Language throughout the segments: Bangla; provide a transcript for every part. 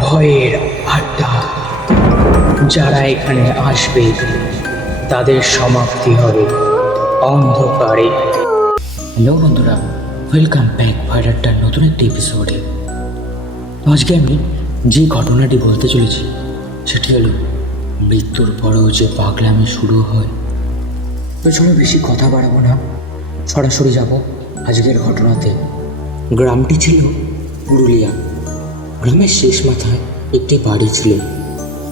ভয়ের আড্ডা। যারা এখানে আসবে তাদের সমাপ্তি হবে অন্ধকারে। হ্যালো বন্ধুরা, ওয়েলকাম ব্যাক ভয়ের আড্ডার নতুন একটি এপিসোডে। আজকে আমি যে ঘটনাটি বলতে চলেছি সেটি হলো মৃত্যুর পরেও যে পাগলামি শুরু হয়। পেছনে বেশি কথা বাড়াবো না, সরাসরি যাব আজকের ঘটনাতে। গ্রামটি ছিল পুরুলিয়া। গ্রামের শেষ মাথায় একটি বাড়ি ছিল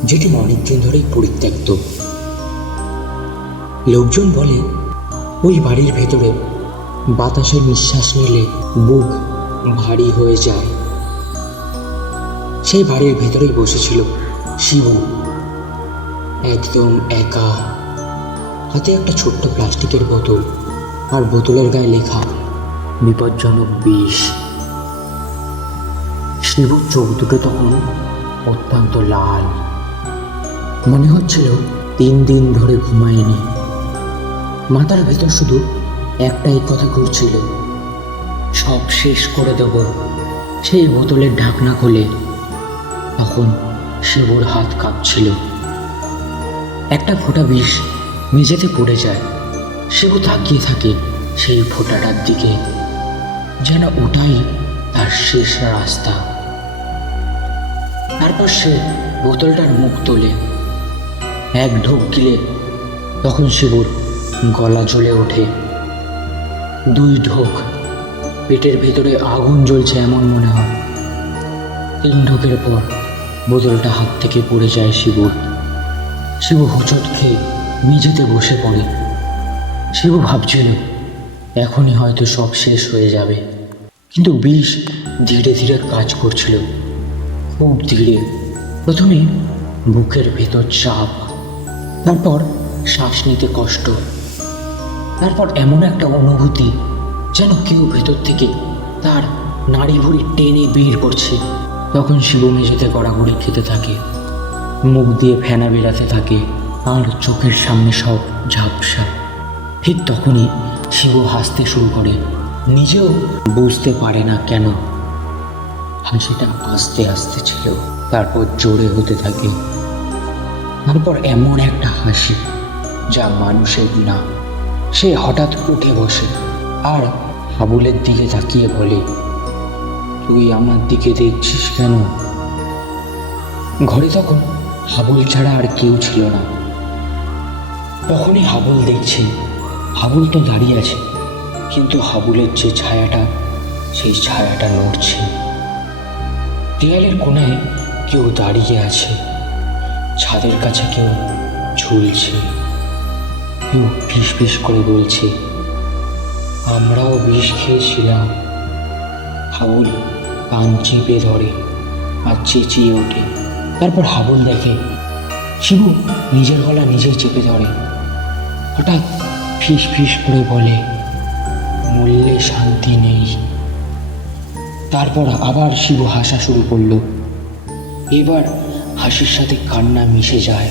যেটি অনেকদিন ধরেই পরিত্যক্ত। লোকজন বলে ওই বাড়ির ভেতরে বাতাসের নিঃশ্বাস নিলে বুক ভারী হয়ে যায়। সেই বাড়ির ভেতরেই বসেছিল শিবু, একদম একা। হাতে একটা ছোট্ট প্লাস্টিকের বোতল, আর বোতলের গায়ে লেখা বিপজ্জনক বিষ। শিবুর চোখ দুটো তখন অত্যন্ত লাল, মনে হচ্ছিল 3 দিন ধরে ঘুমায়নি। মাথার ভেতর শুধু একটাই কথা ঘুরছিল, সব শেষ করে দেব। সেই বোতলের ঢাকনা খুলে তখন শিবুর হাত কাঁপছিল। একটা ফোঁটা বিষ মেঝেতে পড়ে যায়। শিবু তাকিয়ে থাকে সেই ফোঁটাটার দিকে, যেন ওটাই তার শেষ রাস্তা। তারপর সে বোতলটার মুখ তোলে, এক ঢোক গিলে তখন শিবুর গলা জ্বলে ওঠে। 2 ঢোক, পেটের ভেতরে আগুন জ্বলছে এমন মনে হয়। 3 ঢোকের পর বোতলটা হাত থেকে পড়ে যায় শিবুর। শিবু হোঁচট খেয়ে মেঝেতে বসে পড়ে। শিবু ভাবছিল এখনই হয়তো সব শেষ হয়ে যাবে, কিন্তু বিষ ধীরে ধীরে কাজ করছিল, খুব ধীরে। প্রথমে বুকের ভেতর চাপ, তারপর শ্বাস নিতে কষ্ট, তারপর এমন একটা অনুভূতি যেন কেউ ভেতর থেকে তার নাড়ি ভুড়ি টেনে বের করছে। তখন শিবু মেঝেতে গড়াগড়ি খেতে থাকে, মুখ দিয়ে ফেনা বেরাতে থাকে, আর চোখের সামনে সব ঝাপসা। ঠিক তখনই শিবু হাসতে শুরু করে, নিজেও বুঝতে পারে না কেন। হাসিটা আস্তে আস্তে ছিল, তারপর জোরে হতে থাকে। তারপর এমন একটা হাসি যা মানুষের না। সে হঠাৎ উঠে বসে আর হাবুলের দিকে তাকিয়ে বলে, তুই আমার দিকে দেখছিস কেন? ঘরে তখন হাবুল ছাড়া আর কেউ ছিল না। তখনই হাবুল দেখছে, হাবুল তো দাঁড়িয়ে আছে, কিন্তু হাবুলের যে ছায়াটা, সেই ছায়াটা নড়ছে। দেয়ালের কোণায় কেউ দাঁড়িয়ে আছে, ছাদের কাছে কেউ ঝুলছে, কেউ ফিস ফিস করে বলছে, আমরাও বিষ খেয়েছিলাম। হাবুল কান চেপে ধরে আর চেঁচিয়ে ওঠে। তারপর হাবুল দেখে শিবু নিজের গলা নিজেই চেপে ধরে। হঠাৎ ফিস ফিস করে বলে, মূল্যে শান্তি নেই। তারপর আবার শিবু হাসা শুরু করলো। এবার হাসির সাথে কান্না মিশে যায়।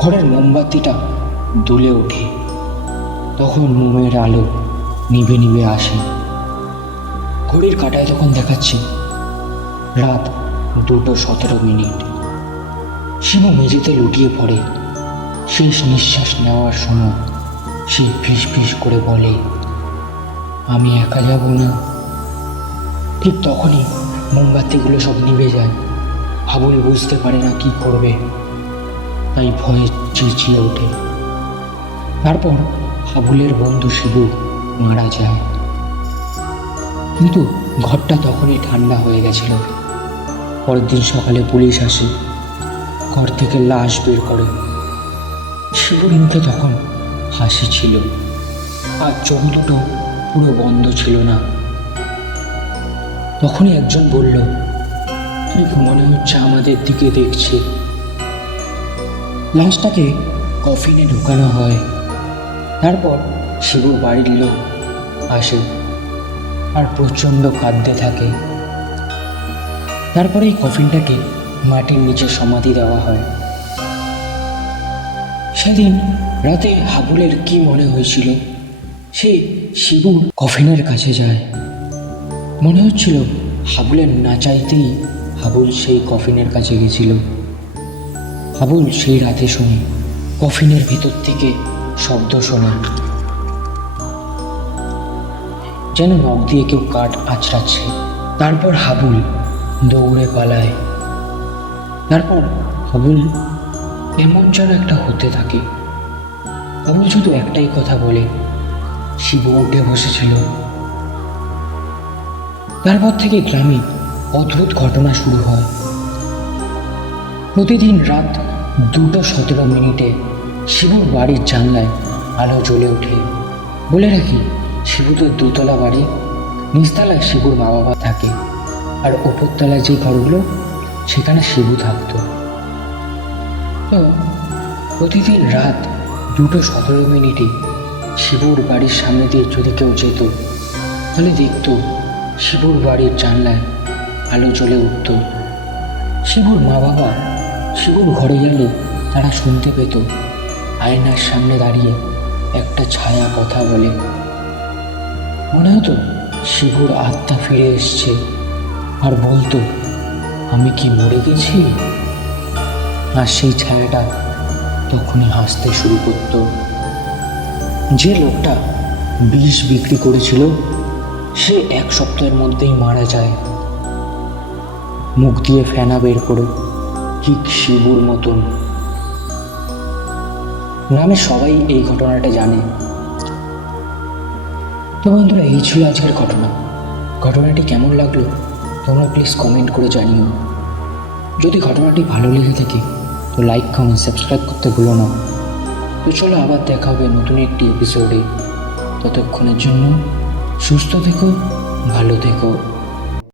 ঘরের মোমবাতিটা দুলে ওঠে। তখন মোমের আলো নিভে নিভে আসে। ঘড়ির কাঁটায় তখন দেখাচ্ছে রাত 2:17। শিবু মেঝেতে লুটিয়ে পড়ে। শেষ নিঃশ্বাস নেওয়ার সময় সে ফিস ফিস করে বলে, আমি একা যাব না। ঠিক তখনই মোমবাতিগুলো সব নিভে যায়। হাবুল বুঝতে পারে না কি করবে, তাই ভয়ে চেঁচিয়ে ওঠে। তারপর হাবুলের বন্ধু শিবু মারা যায়। কিন্তু ঘরটা তখনই ঠান্ডা হয়ে গেছিল। পরের দিন সকালে পুলিশ আসে, ঘর থেকে লাশ বের করে। শিবুর মুখে তখন হাসি ছিল, আর চোখ দুটো পুরো বন্ধ ছিল না। তখনই একজন বলল, ঠিক মনে হচ্ছে আমাদের দিকে দেখছে। লাশটাকে কফিনে ঢুকানো হয়। তারপর শিবুর বাড়ির লোক আসে আর প্রচণ্ড কাঁদতে থাকে। তারপরে এই কফিনটাকে মাটির নিচে সমাধি দেওয়া হয়। সেদিন রাতে হাবুলের কি মনে হয়েছিল, সে শিবুর কফিনের কাছে যায়। মনে হচ্ছিল হাবুলের না চাইতেই হাবুল সেই কফিনের কাছে গেছিল। হাবুল সেই রাতে শুনে কফিনের ভিতর থেকে শব্দ শোনে, যেন নখ দিয়ে কেউ কাঠ আঁচড়াচ্ছে। তারপর হাবুল দৌড়ে পালায়। তারপর হাবুল এমন যেন একটা হতে থাকে। হাবুল শুধু একটাই কথা বলে, শিবু উঠে বসেছিল। তারপর থেকে গ্রামে অদ্ভুত ঘটনা শুরু হয়। প্রতিদিন রাত 2:17 শিবুর বাড়ির জানলায় আলো জ্বলে ওঠে। বলে রাখি, শিবুদের 2তলা বাড়ি, নিচতলায় শিবুর মা বাবা থাকে, আর ওপরতলায় যে ঘরগুলো সেখানে শিবু থাকতো। তো প্রতিদিন রাত 2:17 শিবুর বাড়ির সামনে দিয়ে যদি কেউ যেত, তাহলে দেখত শিবুর বাড়ির জানলায় আলো জ্বলে উঠত। শিবুর মা বাবা শিবুর ঘরে গেলে তারা শুনতে পেত আয়নার সামনে দাঁড়িয়ে একটা ছায়া কথা বলে। মনে হতো শিবুর আত্মা ফিরে এসছে আর বলতো, আমি কি মরে গেছি? আর সেই ছায়াটা তখনই হাসতে শুরু করত। যে লোকটা বিষ বিক্রি করেছিল সে 1 সপ্তাহের মধ্যেই মারা যায়, মুখ দিয়ে ফেনা বের করে, ঠিক শিবুর মতন। গ্রামের সবাই এই ঘটনাটা জানে। তো বন্ধুরা, এই ছিল আজকের ঘটনাটি কেমন লাগলো তোমরা প্লিজ কমেন্ট করে জানিও। যদি ঘটনাটি ভালো লেগে থাকে তো লাইক, কমেন্ট, সাবস্ক্রাইব করতে ভুলো না। তো চলো আবার দেখা হবে নতুন একটি এপিসোডে। ততক্ষণের জন্য সুস্থ থেকো, ভালো থেকো।